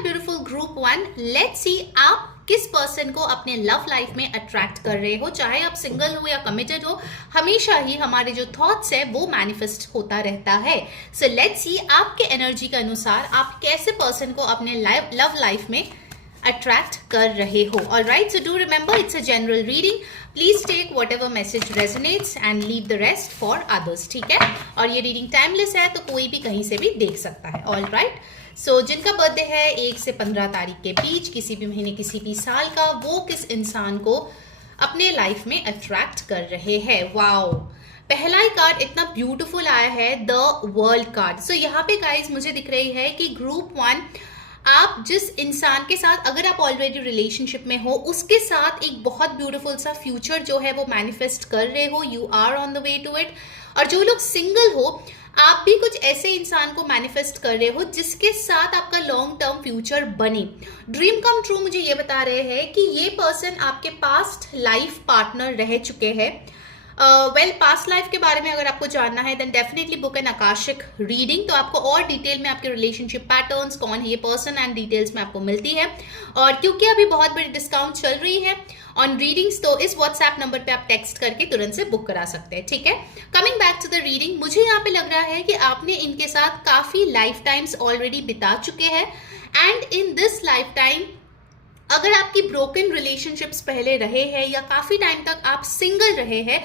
My beautiful group 1, let's see आप किस person को अपने लव लाइफ में अट्रैक्ट कर रहे हो। चाहे आप सिंगल हो या कमिटेड हो, हमेशा ही हमारे जो थॉट्स है वो मैनिफेस्ट होता रहता है। सो लेट्स सी आपके एनर्जी के अनुसार आप कैसे पर्सन को अपने लव लाइफ में अट्रैक्ट कर रहे हो। Alright, so do remember it's a general reading. Please take whatever message resonates and leave the rest for others. ठीक है, और ये रीडिंग टाइमलेस है तो कोई भी कहीं से भी देख सकता है। ऑलराइट, सो जिनका बर्थडे है 1 से 15 तारीख के बीच, किसी भी महीने किसी भी साल का, वो किस इंसान को अपने लाइफ में अट्रैक्ट कर रहे हैं। वाओ, पहला ही कार्ड इतना ब्यूटीफुल आया है, द वर्ल्ड कार्ड। सो यहाँ पे गाइज मुझे दिख रही है कि ग्रुप 1, आप जिस इंसान के साथ अगर आप ऑलरेडी रिलेशनशिप में हो, उसके साथ एक बहुत ब्यूटीफुल सा फ्यूचर जो है वो मैनिफेस्ट कर रहे हो। You are on the way to it. और जो लोग सिंगल हो, आप भी कुछ ऐसे इंसान को मैनिफेस्ट कर रहे हो जिसके साथ आपका लॉन्ग टर्म फ्यूचर बने। ड्रीम कम ट्रू मुझे ये बता रहे हैं कि ये पर्सन आपके पास्ट लाइफ पार्टनर रह चुके हैं। पास्ट लाइफ के बारे में अगर आपको जानना है then definitely book an Akashic reading, तो आपको और डिटेल में आपके रिलेशनशिप पैटर्न्स, कौन है ये पर्सन एंड डिटेल्स में आपको मिलती है। और क्योंकि अभी बहुत बड़ी डिस्काउंट चल रही है ऑन रीडिंग्स, तो इस व्हाट्सएप नंबर पे आप टेक्स्ट करके तुरंत से बुक करा सकते हैं। ठीक है, coming back to the reading, मुझे यहाँ पे लग रहा है कि आपने इनके साथ काफी लाइफ टाइम्स ऑलरेडी बिता चुके हैं and in this life time अगर आपकी ब्रोकन रिलेशनशिप्स पहले रहे हैं या काफी टाइम तक आप सिंगल रहे हैं,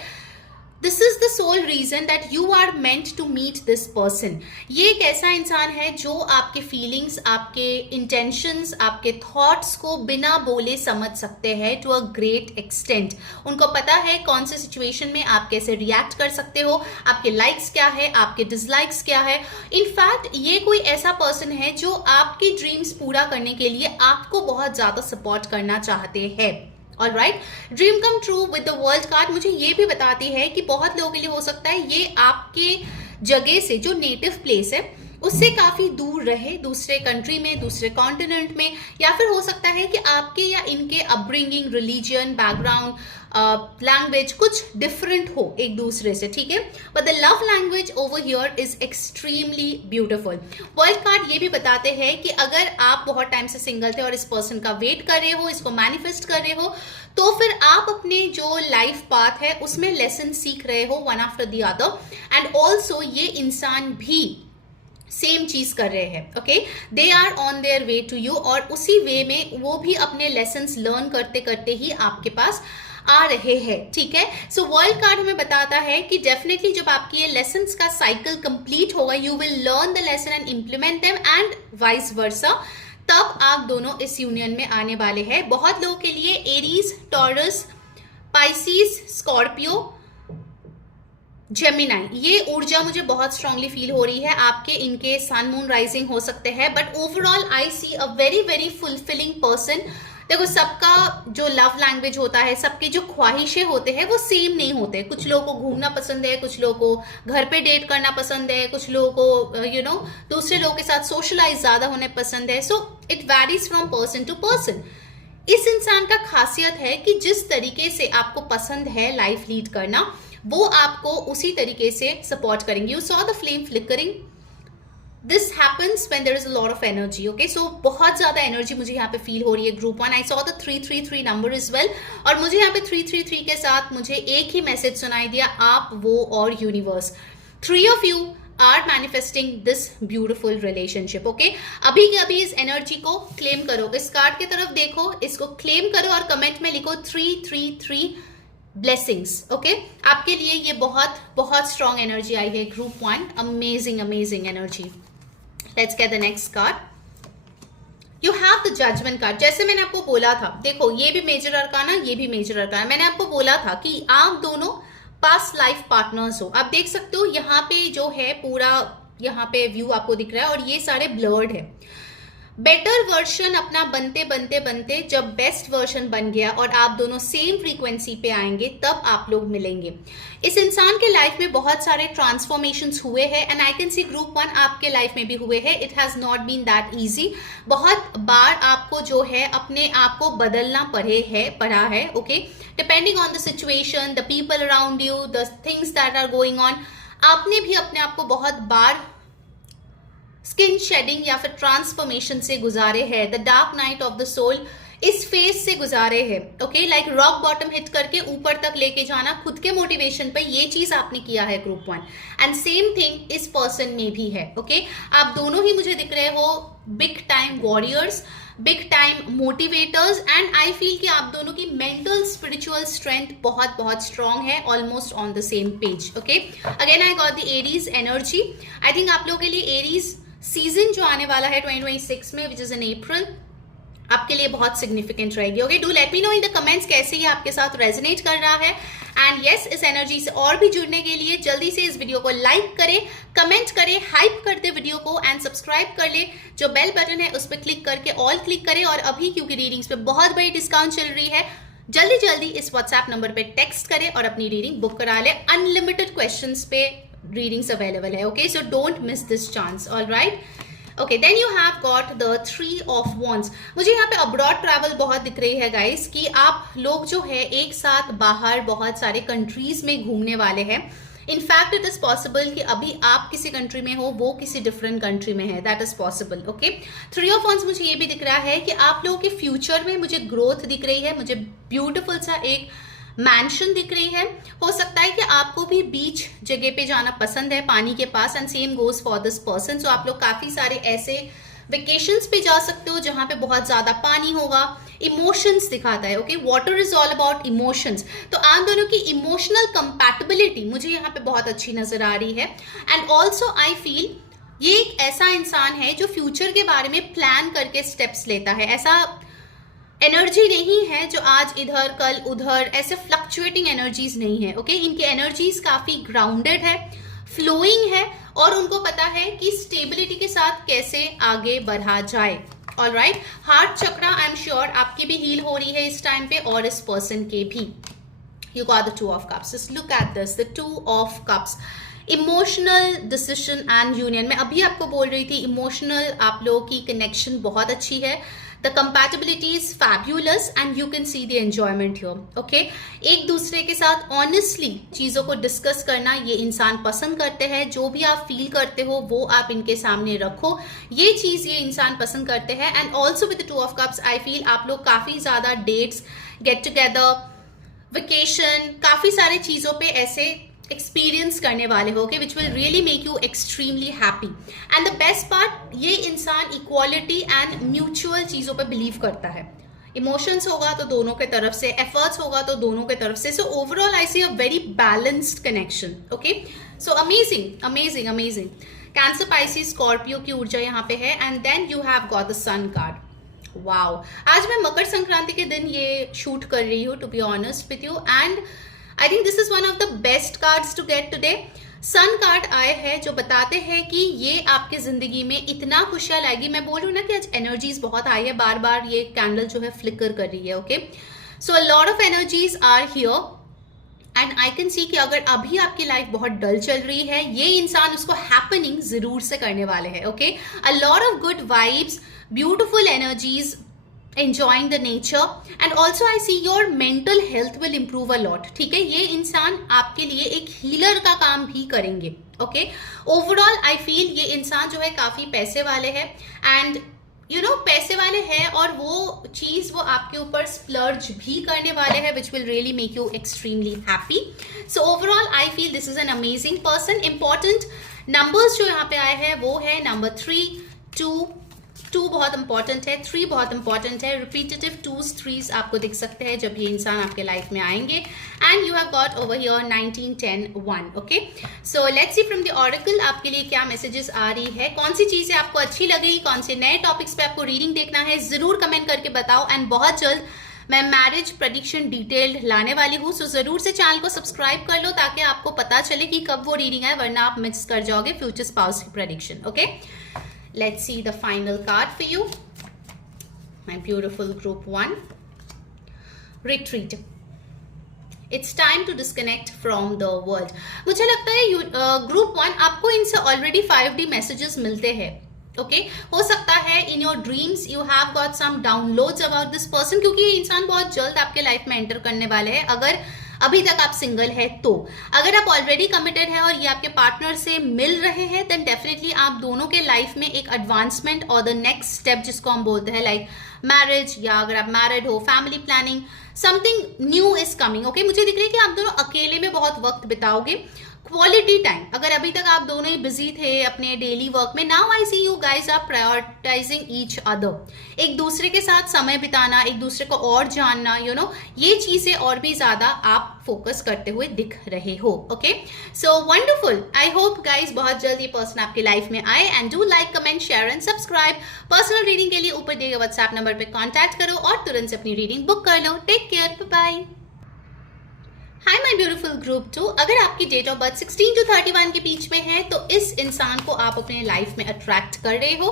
this is the sole reason that you are meant to meet this person. ये एक ऐसा इंसान है जो आपके फीलिंग्स, आपके इंटेंशंस, आपके थॉट्स को बिना बोले समझ सकते हैं टू अ ग्रेट एक्सटेंट। उनको पता है कौन से सिचुएशन में आप कैसे रिएक्ट कर सकते हो, आपके लाइक्स क्या है, आपके डिसलाइक्स क्या है। इनफैक्ट ये कोई ऐसा पर्सन है जो आपकी ड्रीम्स पूरा करने के लिए आपको बहुत ज्यादा सपोर्ट करना चाहते हैं। Alright, dream come true with the world card मुझे ये भी बताती है कि बहुत लोगों के लिए हो सकता है ये आपके जगह से, जो नेटिव प्लेस है उससे काफी दूर रहे, दूसरे कंट्री में, दूसरे कॉन्टिनेंट में, या फिर हो सकता है कि आपके या इनके अपब्रिंगिंग, रिलीजन, बैकग्राउंड, लैंग्वेज कुछ डिफरेंट हो एक दूसरे से। ठीक है, but the love language over here is extremely beautiful. World card ये भी बताते हैं कि अगर आप बहुत टाइम से सिंगल थे और इस पर्सन का वेट कर रहे हो, इसको मैनिफेस्ट कर रहे हो, तो फिर आप अपने जो लाइफ पाथ है उसमें लेसन सीख रहे हो one after the other, and also ये इंसान भी सेम चीज कर रहे हैं। Okay, they are on their way to you, और उसी वे में वो भी अपने लेसन्स लर्न करते करते ही आपके पास आ रहे हैं। ठीक है, सो वर्ल्ड कार्ड हमें बताता है कि डेफिनेटली जब आपकी ये लेसन्स का साइकिल कंप्लीट होगा, you will learn the lesson and implement them and vice versa, तब आप दोनों इस यूनियन में आने वाले हैं। बहुत लोगों के लिए Aries, taurus, Pisces, Scorpio, Gemini, ये ऊर्जा मुझे बहुत स्ट्रांगली फील हो रही है। आपके इनके सन मून राइजिंग हो सकते हैं, but overall I see a very very fulfilling person. देखो, सबका जो लव लैंग्वेज होता है, सबके जो ख्वाहिशें होते हैं वो सेम नहीं होते। कुछ लोगों को घूमना पसंद है, कुछ लोगों को घर पे डेट करना पसंद है, कुछ लोगों को दूसरे लोगों के साथ सोशलाइज ज्यादा होने पसंद है। So it varies from person to person. इस इंसान का खासियत है कि जिस तरीके से आपको पसंद है लाइफ लीड करना, वो आपको उसी तरीके से सपोर्ट करेंगे। You saw the flame flickering, this happens when there is a lot of energy. Okay, so बहुत ज्यादा एनर्जी मुझे यहाँ पे फील हो रही है group 1। I saw the 333 number is well, और मुझे यहाँ पे 333 के साथ मुझे एक ही मैसेज सुनाई दिया, आप, वो और universe. 3 of you are manifesting this beautiful relationship. Okay, अभी के अभी इस एनर्जी को क्लेम करो। इस कार्ड की तरफ देखो, इसको क्लेम करो और कमेंट में लिखो 333 ब्लेसिंग्स। ओके, आपके लिए ये बहुत बहुत स्ट्रॉन्ग एनर्जी आई है group 1। Amazing amazing energy. Let's get the next card. You have the judgement card. जैसे मैंने आपको बोला था, देखो ये भी मेजर अरकाना, ये भी मेजर अरकाना। मैंने आपको बोला था कि आप दोनों पास्ट लाइफ पार्टनर्स हो। आप देख सकते हो यहाँ पे जो है पूरा यहाँ पे व्यू आपको दिख रहा है और ये सारे ब्लर्ड है। बेटर वर्जन अपना बनते बनते बनते जब बेस्ट वर्जन बन गया और आप दोनों सेम फ्रीक्वेंसी पे आएंगे, तब आप लोग मिलेंगे। इस इंसान के लाइफ में बहुत सारे ट्रांसफॉर्मेशंस हुए हैं and I can see group 1 आपके लाइफ में भी हुए हैं। It has not been that easy. बहुत बार आपको जो है अपने आप को बदलना पड़ा है। Okay, depending on the situation, the people around you, the things that are going on, आपने भी अपने आप को बहुत बार स्किन शेडिंग या फिर ट्रांसफॉर्मेशन से गुजारे हैं, the dark night of the soul इस फेज से गुजारे हैं, okay, like rock bottom hit करके ऊपर तक लेके जाना खुद के मोटिवेशन पे, ये चीज आपने किया है ग्रुप 1, एंड सेम थिंग इस पर्सन में भी है, ओके। आप दोनों ही मुझे दिख रहे हो big time warriors, big time motivators, and I feel कि आप दोनों की मेंटल स्पिरिचुअल स्ट्रेंथ बहुत बहुत स्ट्रांग है, almost on the same page, okay. Again I got the Aries energy. I think आप लोगों के लिए एरीज सीजन जो आने वाला है 2026 में, विच इज इन अप्रैल, आपके लिए बहुत सिग्निफिकेंट रहेगी, okay. Do let me no in the comments कैसे ये आपके साथ रेजोनेट कर रहा है, एंड यस, इस एनर्जी से और भी जुड़ने के लिए जल्दी से इस वीडियो को लाइक करें, कमेंट करें, हाइप कर दे वीडियो को, एंड सब्सक्राइब कर ले, जो बेल बटन है उस पर क्लिक करके ऑल क्लिक करें। और अभी क्योंकि रीडिंग्स पे बहुत बड़ी डिस्काउंट चल रही है, जल्दी जल्दी इस व्हाट्सएप नंबर पे टेक्स्ट करें और अपनी रीडिंग बुक करा ले। अनलिमिटेड क्वेश्चंस पे रीडिंग्स अवेलेबल है, okay, so don't miss this chance, alright. Okay, then you have got the 3 of wands. मुझे यहाँ पे अब्रॉड ट्रैवल बहुत दिख रही है गाइस, कि आप लोग जो है एक साथ बाहर बहुत सारे कंट्रीज में घूमने वाले हैं। इनफैक्ट इट इज पॉसिबल कि अभी आप किसी कंट्री में हो, वो किसी डिफरेंट कंट्री में है, that is possible, okay. 3 of wands मुझे ये भी दिख रहा है कि आप लोगों के फ्यूचर में मुझे ग्रोथ दिख रही है, मुझे ब्यूटिफुल सा एक मैंशन दिख रही है। हो सकता है कि आपको भी बीच जगह पे जाना पसंद है, पानी के पास, and same goes for this person. So आप लोग काफी सारे ऐसे वेकेशंस पे जा सकते हो जहां पे बहुत ज्यादा पानी होगा। इमोशंस दिखाता है, okay, water is all about emotions. तो आप दोनों की इमोशनल कंपैटिबिलिटी मुझे यहाँ पे बहुत अच्छी नजर आ रही है, एंड ऑल्सो आई फील ये एक ऐसा इंसान है जो फ्यूचर के बारे में प्लान करके स्टेप्स लेता है। ऐसा एनर्जी नहीं है जो आज इधर कल उधर, ऐसे फ्लक्चुएटिंग एनर्जीज नहीं है, ओके। इनकी एनर्जीज काफी ग्राउंडेड है, फ्लोइंग है, और उनको पता है कि स्टेबिलिटी के साथ कैसे आगे बढ़ा जाए, alright. Heart chakra I am sure आपकी भी हील हो रही है इस टाइम पे, और इस पर्सन के भी। You got the 2 of cups, just look at this, the 2 of cups. Emotional decision and union, मैं अभी आपको बोल रही थी इमोशनल आप लोगों की कनेक्शन बहुत अच्छी है, the compatibility is fabulous, and you can see the enjoyment here, okay. एक दूसरे के साथ ऑनेस्टली चीजों को डिस्कस करना ये इंसान पसंद करते हैं, जो भी आप फील करते हो वो आप इनके सामने रखो, ये चीज ये इंसान पसंद करते हैं। And also with the 2 of cups I feel आप लोग काफी ज्यादा डेट्स, गेट टुगेदर, वेकेशन, काफी सारे चीजों पे ऐसे एक्सपीरियंस करने वाले हो, okay, which will really make you extremely happy. And the best part, ये इंसान इक्वालिटी एंड म्यूचुअल चीजों पे बिलीव करता है। इमोशंस होगा तो दोनों के तरफ से, एफर्ट्स होगा तो दोनों के तरफ से। So overall I see a very balanced connection, okay. So amazing amazing amazing. Cancer, Pisces, Scorpio की ऊर्जा यहाँ पे है, and then you have got the Sun card. Wow, आज मैं मकर संक्रांति के दिन ये शूट कर रही हूँ, to be honest with you, and I think this is one of the best cards to get today. Sun card आए हैं जो बताते हैं कि ये आपके जिंदगी में इतना खुशियां लाएगी। मैं बोल रही हूँ ना कि आज एनर्जीज बहुत हाई है, बार बार ये कैंडल जो है फ्लिकर कर रही है, okay. So a lot of energies are here, and I can see कि अगर अभी आपकी लाइफ बहुत डल चल रही है, ये इंसान उसको हैपनिंग जरूर से करने वाले हैं, okay. A lot of good vibes, beautiful energies, enjoying the nature, and also I see your mental health will improve a lot, ठीक है। ये इंसान आपके लिए एक हीलर का काम भी करेंगे, ओके। ओवरऑल आई फील ये इंसान जो है काफी पैसे वाले हैं, एंड यू नो पैसे वाले हैं, और वो चीज वो आपके ऊपर स्प्लर्ज भी करने वाले हैं, which will really make you extremely happy. So overall I feel this is an amazing person. Important numbers जो यहाँ पे आए हैं वो है नंबर 3, 2 बहुत इंपॉर्टेंट है, 3 बहुत इंपॉर्टेंट है। रिपीटेटिव 2s 3s आपको दिख सकते हैं जब ये इंसान आपके लाइफ में आएंगे, and you have got over here 19, 10, 1, okay. So let's see from the oracle आपके लिए क्या मैसेजेस आ रही है, कौन सी चीजें आपको अच्छी लगी, कौन से नए टॉपिक्स पे आपको रीडिंग देखना है, जरूर कमेंट करके बताओ। एंड बहुत जल्द मैं मैरिज प्रेडिक्शन डिटेल्ड लाने वाली हूँ, सो जरूर से चैनल को सब्सक्राइब कर लो ताकि आपको पता चले कि कब वो रीडिंग है, वरना आप मिस कर जाओगे फ्यूचर स्पाउस की prediction, okay. Let's see the final card for you, my beautiful group 1. Retreat. It's time to disconnect from the world. मुझे लगता है group 1 आपको इनसे already 5D messages मिलते हैं, ओके। हो सकता है in your dreams you have got some downloads about this person, क्योंकि ये इंसान बहुत जल्द आपके लाइफ में एंटर करने वाले हैं। अगर अभी तक आप सिंगल है तो। अगर आप ऑलरेडी कमिटेड है और ये आपके पार्टनर से मिल रहे हैं देन डेफिनेटली आप दोनों के लाइफ में एक एडवांसमेंट और द नेक्स्ट स्टेप जिसको हम बोलते हैं लाइक मैरिज, या अगर आप मैरिड हो, family planning, something new is coming. Okay, मुझे दिख रहा है कि आप दोनों अकेले में बहुत वक्त बिताओगे, क्वालिटी टाइम। अगर अभी तक आप दोनों ही बिजी थे अपने डेली वर्क में, now I see you guys are prioritising each other. एक दूसरे के साथ समय बिताना, एक दूसरे को और जानना, यू नो, ये चीजें और भी ज्यादा आप फोकस करते हुए दिख रहे हो। Okay, so wonderful. I hope guys बहुत जल्द ये पर्सन आपकी लाइफ में आए and do like, comment, share and subscribe. Personal reading के लिए ऊपर दिए गए व्हाट्सएप नंबर पे कॉन्टैक्ट करो और तुरंत से अपनी रीडिंग बुक कर लो। Take care, bye. Hi my beautiful group 2, अगर आपकी डेट ऑफ बर्थ 16 to 31 के बीच में है तो इस इंसान को आप अपने लाइफ में अट्रैक्ट कर रहे हो।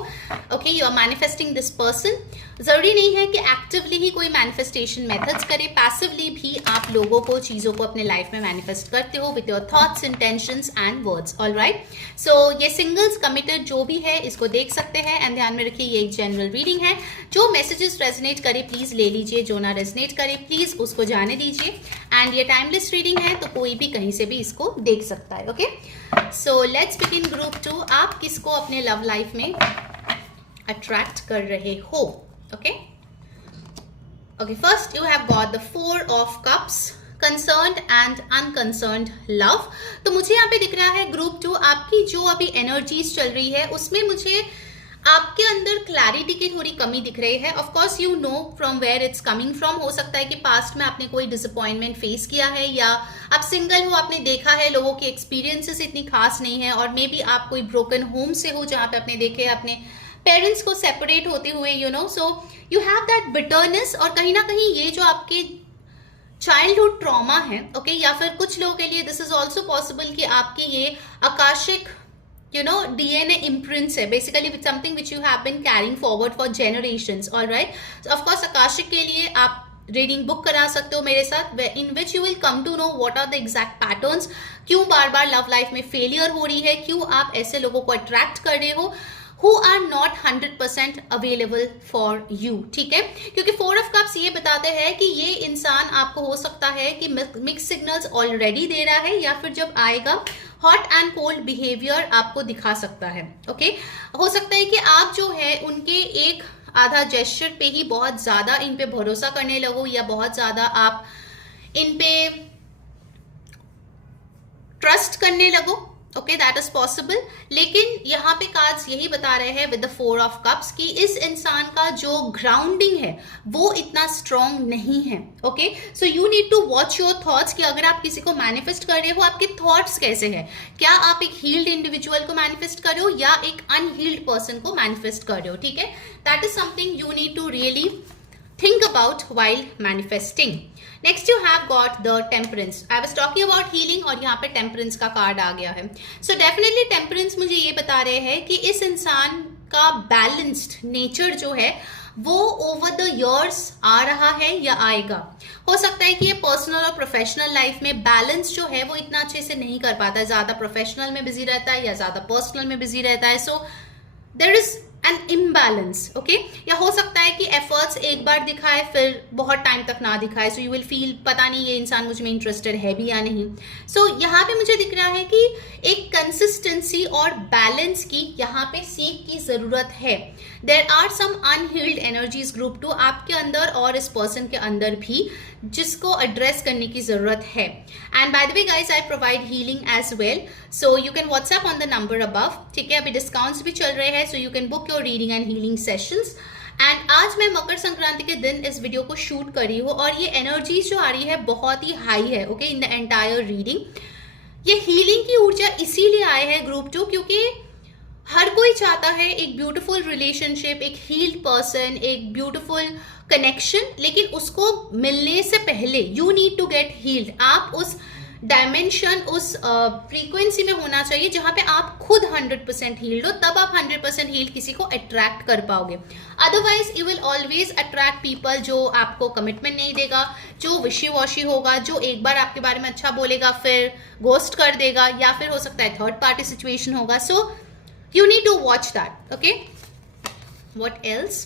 Okay, you are manifesting this person. जरूरी नहीं है कि एक्टिवली ही कोई मैनिफेस्टेशन मेथड्स करे, पैसिवली भी आप लोगों को, चीजों को अपने लाइफ में मैनिफेस्ट करते हो with your thoughts, intentions and words. Alright, so ये सिंगल्स, कमिटेड जो भी है इसको देख सकते हैं एंड ध्यान में रखिए ये एक जनरल रीडिंग है। जो मैसेजेस रेजोनेट करे प्लीज ले लीजिए, जो ना रेजोनेट करे प्लीज उसको जाने दीजिए। एंड ये टाइमलेस रीडिंग है तो कोई भी कहीं से भी इसको देख सकता है। Okay, so let's begin group 2। आप किसको अपने लव लाइफ में अट्रैक्ट कर रहे हो? Okay, okay, first you have got the 4 of Cups, concerned and unconcerned love. तो मुझे यहाँ पे दिख रहा है ग्रुप 2 आपकी जो अभी एनर्जीज चल रही है उसमें मुझे आपके अंदर क्लैरिटी की थोड़ी कमी दिख रही है। Of course you know from where it's coming from. हो सकता है कि पास्ट में आपने कोई डिसअपॉइंटमेंट फेस किया है, या आप सिंगल हो, आपने देखा है लोगों की एक्सपीरियंसेस इतनी खास नहीं है, और मे बी आप कोई ब्रोकन होम से हो जहाँ पे आपने देखे अपने पेरेंट्स को सेपरेट होते हुए, you know, so you have that bitterness. और कहीं ना कहीं ये जो आपके चाइल्डहुड ट्रॉमा है, ओके, या फिर कुछ लोगों के लिए दिस इज ऑल्सो पॉसिबल कि आपकी ये आकाशिक DNA imprints है, basically with something which you have been carrying forward for generations. All right, so of course Akashic के लिए आप रीडिंग बुक करा सकते हो मेरे साथ, in which you will come to know what are the exact patterns, क्यों बार बार love life में फेलियर हो रही है, क्यों आप ऐसे लोगों को अट्रैक्ट कर रहे हो who are not 100% available for you। ठीक है, क्योंकि 4 of Cups ये बताते हैं कि ये इंसान आपको हो सकता है कि मिक्स सिग्नल्स ऑलरेडी दे रहा है, या फिर जब आएगा हॉट एंड कोल्ड बिहेवियर आपको दिखा सकता है। ओके, हो सकता है कि आप जो है उनके एक आधा जेस्चर पे ही बहुत ज्यादा इन पे भरोसा करने लगो, या बहुत ज्यादा आप इन पे ट्रस्ट करने लगो। Okay, that is possible. लेकिन यहाँ पे कार्ड्स यही बता रहे हैं विद द 4 of Cups कि इस इंसान का जो ग्राउंडिंग है वो इतना स्ट्रॉन्ग नहीं है। Okay, so you need to watch your thoughts कि अगर आप किसी को मैनिफेस्ट कर रहे हो आपके थॉट्स कैसे हैं। क्या आप एक हील्ड इंडिविजुअल को मैनिफेस्ट कर रहे हो या एक अनहील्ड पर्सन को मैनिफेस्ट कर रहे हो? ठीक है, that is something you need to really think about while manifesting. Next you have got the Temperance. I was talking about healing और यहाँ पे Temperance का कार्ड आ गया है। So definitely Temperance मुझे ये बता रहे हैं कि इस इंसान का बैलेंस्ड नेचर जो है वो ओवर द इयर्स आ रहा है या आएगा। हो सकता है कि ये पर्सनल और प्रोफेशनल लाइफ में बैलेंस जो है वो इतना अच्छे से नहीं कर पाता है, ज्यादा प्रोफेशनल में बिजी रहता है या ज्यादा पर्सनल में बिजी रहता है। So there is an imbalance. Okay, या हो सकता है कि एफर्ट्स एक बार दिखाए फिर बहुत टाइम तक ना दिखाए, सो यू विल फील पता नहीं ये इंसान मुझ में इंटरेस्टेड है भी या नहीं। सो यहाँ पे मुझे दिख रहा है कि एक कंसिस्टेंसी और बैलेंस की यहाँ पे सीख की जरूरत है। There are some unhealed energies group 2 आपके अंदर और इस पर्सन के अंदर भी, जिसको एड्रेस करने की जरूरत है। And by the way guys I provide healing as well, so you can WhatsApp on the number above. ठीक है, अभी डिस्काउंट्स भी चल रहे हैं, so you can book your reading and healing sessions. And आज मैं मकर संक्रांति के दिन इस वीडियो को शूट कर रही हूँ और ये एनर्जीज जो आ रही है बहुत ही हाई है। Okay, in the entire reading ये हीलिंग की ऊर्जा इसीलिए आए है ग्रुप 2 क्योंकि हर कोई चाहता है एक ब्यूटीफुल रिलेशनशिप, एक हील्ड पर्सन, एक ब्यूटीफुल कनेक्शन, लेकिन उसको मिलने से पहले you need to get healed. आप उस डायमेंशन, उस फ्रीक्वेंसी में होना चाहिए जहां पे आप खुद 100% हील्ड हो, तब आप 100% हील्ड किसी को अट्रैक्ट कर पाओगे। Otherwise you will always attract people जो आपको कमिटमेंट नहीं देगा, जो विशी वॉशी होगा, जो एक बार आपके बारे में अच्छा बोलेगा फिर गोस्ट कर देगा, या फिर हो सकता है थर्ड पार्टी सिचुएशन होगा। सो you need to watch that. Okay, what else?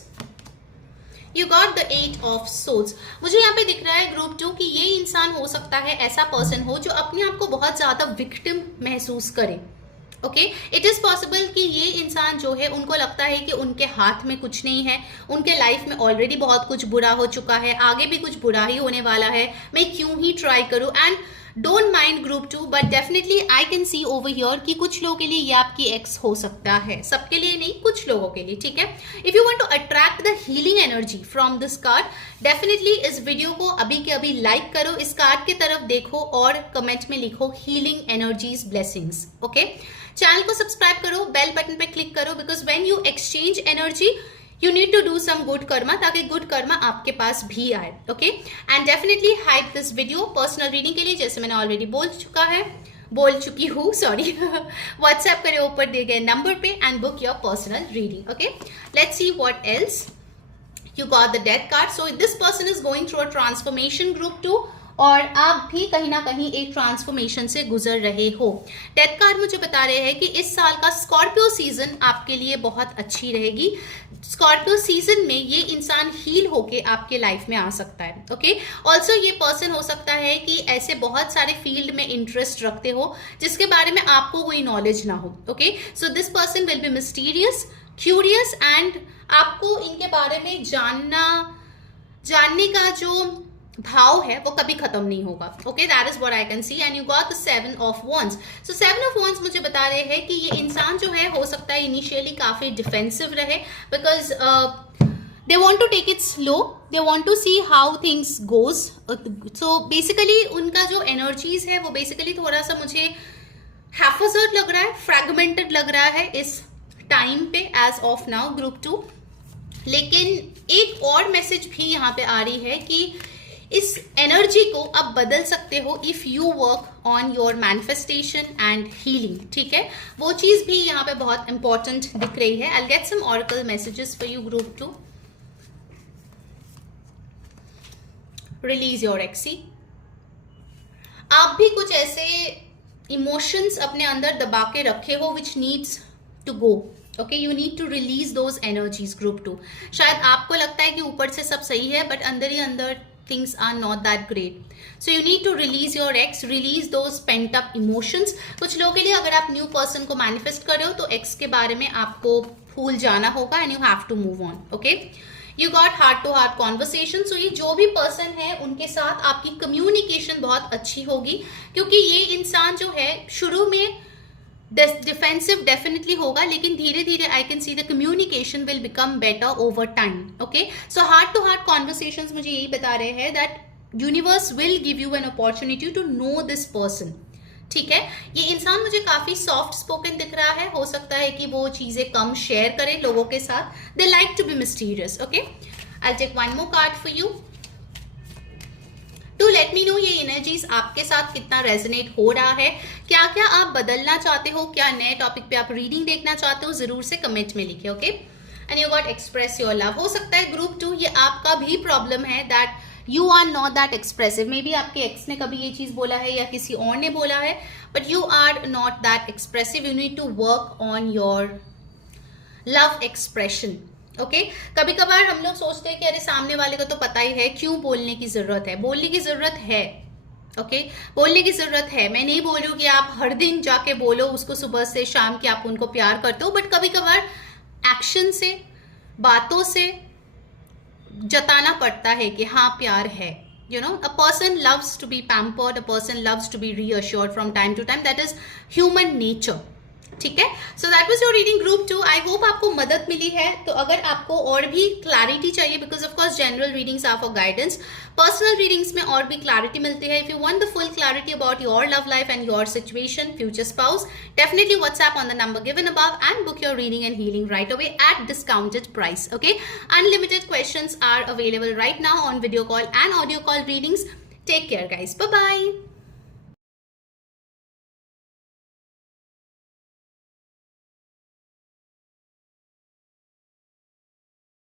You got the 8 of swords. मुझे यहाँ पे दिख रहा है ग्रुप 2 कि ये इंसान हो सकता है ऐसा पर्सन हो जो अपने आप को बहुत ज्यादा विक्टिम महसूस करे। ओके, इट इज पॉसिबल कि ये इंसान जो है उनको लगता है कि उनके हाथ में कुछ नहीं है, उनके लाइफ में ऑलरेडी बहुत कुछ बुरा हो चुका है, आगे भी कुछ बुरा ही होने वाला है, मैं क्यों ही ट्राई करूं। And don't mind group 2, but definitely I can C over here कि कुछ लोगों के लिए ये आपकी एक्स हो सकता है, सबके लिए नहीं, कुछ लोगों के लिए, ठीक है। If you want to attract the healing energy from this card, definitely इस वीडियो को अभी के अभी लाइक करो, इस कार्ड की तरफ देखो और कमेंट में लिखो healing energies blessings. Okay, channel को सब्सक्राइब करो, बेल बटन पे क्लिक करो, because when you exchange energy you need to do some good karma, ताकि गुड कर्मा आपके पास भी आए। Okay, and definitely hype this video personal reading के लिए, जैसे मैंने ऑलरेडी बोल चुकी हूँ सॉरी व्हाट्सएप करें ऊपर दिए गए नंबर पे and book your personal reading. Okay, let's see what else. You got the death card, so this person is going through a transformation group 2, और आप भी कहीं ना कहीं एक ट्रांसफॉर्मेशन से गुजर रहे हो। डेथ कार्ड मुझे बता रहे हैं कि इस साल का स्कॉर्पियो सीजन आपके लिए बहुत अच्छी रहेगी। स्कॉर्पियो सीजन में ये इंसान हील होके आपके लाइफ में आ सकता है। ओके, ऑल्सो ये पर्सन हो सकता है कि ऐसे बहुत सारे फील्ड में इंटरेस्ट रखते हो जिसके बारे में आपको कोई नॉलेज ना हो। Okay, so this person will be mysterious, curious, and आपको इनके बारे में जानने का जो भाव है वो कभी खत्म नहीं होगा। Okay, that is what I can C. And you got the 7 of wands। So 7 of wands मुझे बता रहे हैं कि ये इंसान जो है हो सकता है इनिशियली काफी डिफेंसिव रहे, because they want to take it slow, they want to see how things goes. So basically उनका जो एनर्जीज है वो बेसिकली थोड़ा सा मुझे हैफर्ड लग रहा है, फ्रैगमेंटेड लग रहा है इस टाइम पे एज ऑफ नाउ ग्रुप 2। लेकिन एक और मैसेज भी यहाँ पे आ रही है कि इस एनर्जी को आप बदल सकते हो if you work on your manifestation and healing, ठीक है। वो चीज भी यहाँ पे बहुत इंपॉर्टेंट दिख रही है। I will get some oracle messages for you group 2। Release your ex. आप भी कुछ ऐसे इमोशंस अपने अंदर दबा के रखे हो which needs to go. Okay, you need to release those energies group 2। शायद आपको लगता है कि ऊपर से सब सही है, बट अंदर ही अंदर things are not that great, so you need to release your ex, release those pent up emotions। कुछ लोगों के लिए अगर आप न्यू पर्सन को मैनिफेस्ट कर रहे हो तो एक्स के बारे में आपको भूल जाना होगा and you have to move on. Okay, you got heart to heart conversation. So ये जो भी पर्सन है उनके साथ आपकी कम्युनिकेशन बहुत अच्छी होगी, क्योंकि ये इंसान जो है शुरू में डिफेंसिव डेफिनेटली होगा, लेकिन धीरे धीरे I can see the communication will become better over time. Okay, so heart to heart conversations मुझे यही बता रहे हैं that universe will give you an opportunity to know this person, ठीक है। ये इंसान मुझे काफी सॉफ्ट स्पोकन दिख रहा है, हो सकता है कि वो चीजें कम शेयर करें लोगों के साथ, they like to be mysterious. Okay, I will take one more card for you to let me know ये एनर्जीज आपके साथ कितना रेजोनेट हो रहा है, क्या क्या आप बदलना चाहते हो, क्या नए टॉपिक पे आप रीडिंग देखना चाहते हो, जरूर से कमेंट में लिखिए। Okay, and you got express your love. हो सकता है ग्रुप 2 ये आपका भी प्रॉब्लम है that you are not that expressive. Maybe आपके एक्स ने कभी ये चीज बोला है या किसी और ने बोला है, but you are not that expressive. You need to work on your love expression. Okay, कभी कभार हम लोग सोचते हैं कि अरे सामने वाले को तो पता ही है, क्यों बोलने की जरूरत है। बोलने की जरूरत है, ओके, बोलने की जरूरत है। मैं नहीं बोल रही हूँ कि आप हर दिन जाके बोलो उसको सुबह से शाम की आप उनको प्यार करते हो, बट कभी कभार एक्शन से, बातों से जताना पड़ता है कि हाँ प्यार है। You know, a person loves to be pampered, a person loves to be reassured from time to time. That is human nature. ठीक है, so that was your reading group 2। I hope आपको मदद मिली है। तो अगर आपको और भी क्लैरिटी चाहिए, because of course general readings are for guidance, personal readings में और भी क्लैरिटी मिलती है। If you want the full clarity about your love life and your situation, future spouse, definitely WhatsApp on the number given above and book your reading and healing right away at discounted price. Okay, unlimited questions are available right now on video call and audio call readings. Take care guys, bye bye.